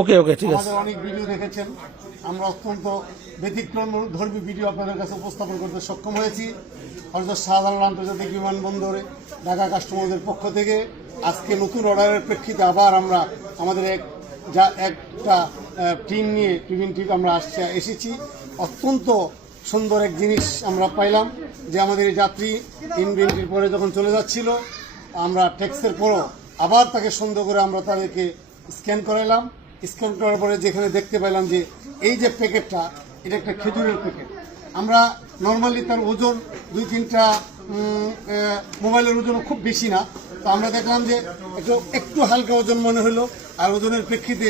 ওকে ওকে ঠিক আছে। আমাদের অনেক ভিডিও দেখেছেন, আমরা অত্যন্ত ব্যতিক্রম ধর্মী ভিডিও আপনাদের কাছে উপস্থাপন করতে সক্ষম হয়েছি। হযরত শাহজালাল আন্তর্জাতিক বিমানবন্দরে ঢাকা কাস্টমারদের পক্ষ থেকে আজকে নতুন অর্ডারের প্রেক্ষিতে আবার আমরা আমাদের একটা টিম নিয়ে প্রিভেন্টিভ আমরা এসেছি। অত্যন্ত সুন্দর এক জিনিস আমরা পাইলাম যে আমাদের এই যাত্রী ইনভেন্টরির পরে যখন চলে যাচ্ছিল, আমরা ট্যাক্সের পরও আবার তাকে সন্দেহ করে আমরা তাদেরকে স্ক্যান করাইলাম। স্ক্যান করার পরে যেখানে দেখতে পেলাম যে এই যে প্যাকেটটা, এটা একটা খেজুরের প্যাকেট। আমরা নর্মালি তার ওজন 2-3টা মোবাইলের ওজন খুব বেশি না, তো আমরা দেখলাম যে একটু হালকা ওজন মনে হলো। আর ওজনের প্রেক্ষিতে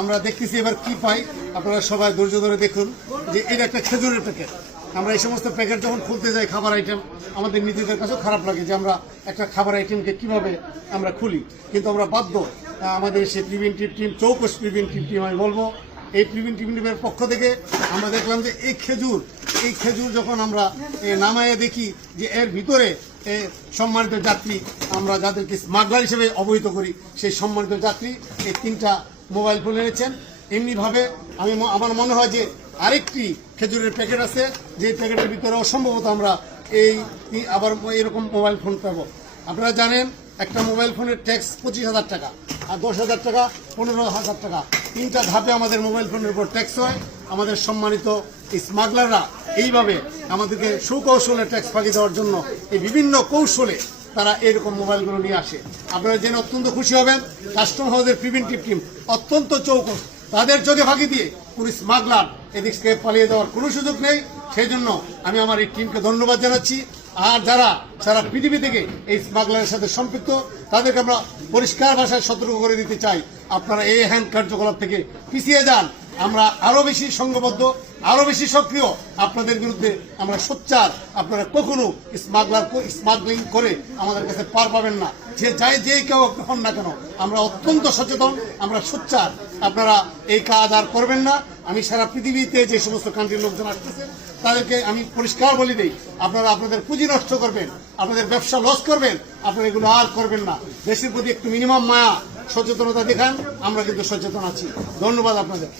আমরা দেখতেছি এবার কি পাই। আপনারা সবাই ধৈর্য ধরে দেখুন যে এটা একটা খেজুরের প্যাকেট। আমরা এই সমস্ত প্যাকেট যখন খুলতে যাই খাবার আইটেম, আমাদের নিজেদের কাছেও খারাপ লাগে যে আমরা একটা খাবার আইটেমকে কিভাবে আমরা খুলি, কিন্তু আমরা বাধ্য। আমাদের সেই প্রিভেন্টিভ টিম, চৌকস প্রিভেন্টিভ টিম আমি বলবো, এই প্রিভেন্টিভ টিমের পক্ষ থেকে আমরা দেখলাম যে এই খেজুর যখন আমরা নামায়ে দেখি যে এর ভিতরে সম্মানিত যাত্রী, আমরা যাদেরকে স্মাগলার হিসেবে অবহিত করি, সেই সম্মানিত যাত্রী এই 3টা মোবাইল ফোন এনেছেন। এমনিভাবে আমার মনে হয় যে আরেকটি খেজুরের প্যাকেট আছে, যে প্যাকেটের ভিতরেও সম্ভবত আমরা আবার এরকম মোবাইল ফোন পাবো। আপনারা জানেন একটা মোবাইল ফোনের ট্যাক্স 25,000 টাকা, আর 10,000 টাকা, 15,000 টাকা, 3টা ধাপে আমাদের মোবাইল ফোনের উপর ট্যাক্স হয়। আমাদের সম্মানিত স্মাগলাররা এইভাবে আমাদেরকে সুকৌশলে ট্যাক্স ফাঁকি দেওয়ার জন্য এই বিভিন্ন কৌশলে তারা এরকম মোবাইলগুলো নিয়ে আসে। আপনারা জেনে অত্যন্ত খুশি হবেন, কাস্টম হাউসের প্রিভেন্টিভ টিম অত্যন্ত চৌকস। তাদের চোখে ফাঁকি দিয়ে কোনো স্মাগলার এদিক থেকে পালিয়ে যাওয়ার কোনো সুযোগ নেই। সেই জন্য আমি আমার এই টিমকে ধন্যবাদ জানাচ্ছি। আর যারা সারা পৃথিবী থেকে এই স্মাগলারের সাথে সম্পৃক্ত, তাদেরকে আমরা পরিষ্কার ভাষায় সতর্ক করে দিতে চাই, আপনারা এই হ্যান্ড কার্যকলাপ থেকে পিছিয়ে যান। আমরা আরো বেশি সংঘবদ্ধ, আরো বেশি সক্রিয়। আপনাদের বিরুদ্ধে আমরা সোচ্চার। আপনারা কখনো স্মাগলিং করে আমাদের কাছে পার পাবেন না। যে কেউ হন না কেন, আমরা অত্যন্ত সচেতন, আমরা সোচ্চার। আপনারা এই কাজ আর করবেন না। আমি সারা পৃথিবীতে যে সমস্ত কান্ট্রির লোকজন আসতেছে তাদেরকে আমি পরিষ্কার বলে দিই, আপনারা আপনাদের পুঁজি নষ্ট করবেন, আপনাদের ব্যবসা লস করবেন, আপনারা এগুলো আর করবেন না। দেশের প্রতি একটু মিনিমাম মায়া, সচেতনতা দেখান। আমরা কিন্তু সচেতন আছি। ধন্যবাদ আপনাদের।